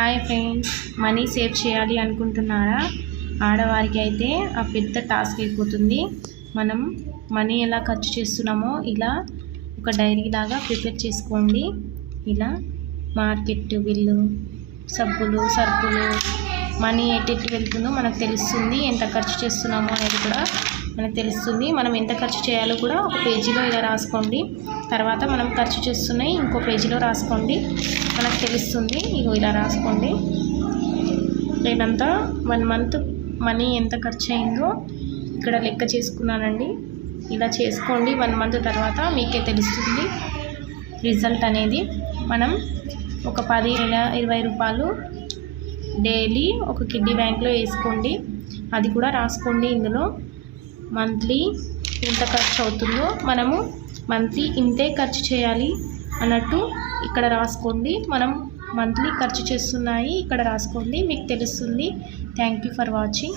Hi friends money save చేయాలి అనుకుంటున్నారా? ఆడవారికి అయితే ఆ పెద్ద టాస్క్ అయిపోతుంది. మనం మనీ ఎలా ఖర్చు చేస్తున్నామో ఇలా ఒక డైరీ లాగా ప్రిపేర్ చేసుకోండి. ఇలా మార్కెట్ బిల్లు సబ్బులు సరుకులు మనీ ఎటు వెళ్తుందో మనకు తెలుస్తుంది. ఎంత ఖర్చు చేస్తున్నామో అనేది కూడా మనకు తెలుస్తుంది. మనం ఎంత ఖర్చు చేయాలో కూడా ఒక పేజీలో ఇలా రాసుకోండి. తర్వాత మనం ఖర్చు చేస్తున్నాయి ఇంకో పేజీలో రాసుకోండి. మనకు తెలుస్తుంది. ఇగో ఇలా రాసుకోండి. నేనంతా వన్ మంత్ మనీ ఎంత ఖర్చు అయిందో ఇక్కడ లెక్క చేసుకున్నానండి. ఇలా చేసుకోండి. వన్ మంత్ తర్వాత మీకే తెలుస్తుంది రిజల్ట్ అనేది. మనం ఒక పది ఇరవై రూపాయలు డైలీ ఒక కిడ్నీ బ్యాంక్లో వేసుకోండి. అది కూడా రాసుకోండి ఇందులో. మంత్లీ ఎంత ఖర్చు అవుతుందో మనము మంత్లీ ఇంతే ఖర్చు చేయాలి అన్నట్టు ఇక్కడ రాసుకోండి. మనం మంత్లీ ఖర్చు చేస్తున్నాయి ఇక్కడ రాసుకోండి. మీకు తెలుస్తుంది. Thank you for watching